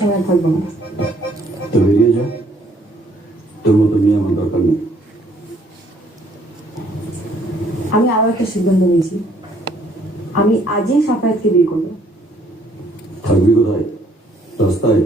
সময় থাকবো না, তো বেরিয়ে যা। তোর মতো মেয়ে আমার দরকার নেই। আমি আরো একটা সিদ্ধান্ত নিয়েছি, আমি আজই সাফায়াতকে বিয়ে করবো। থাকবি কোথায়? রাস্তায়?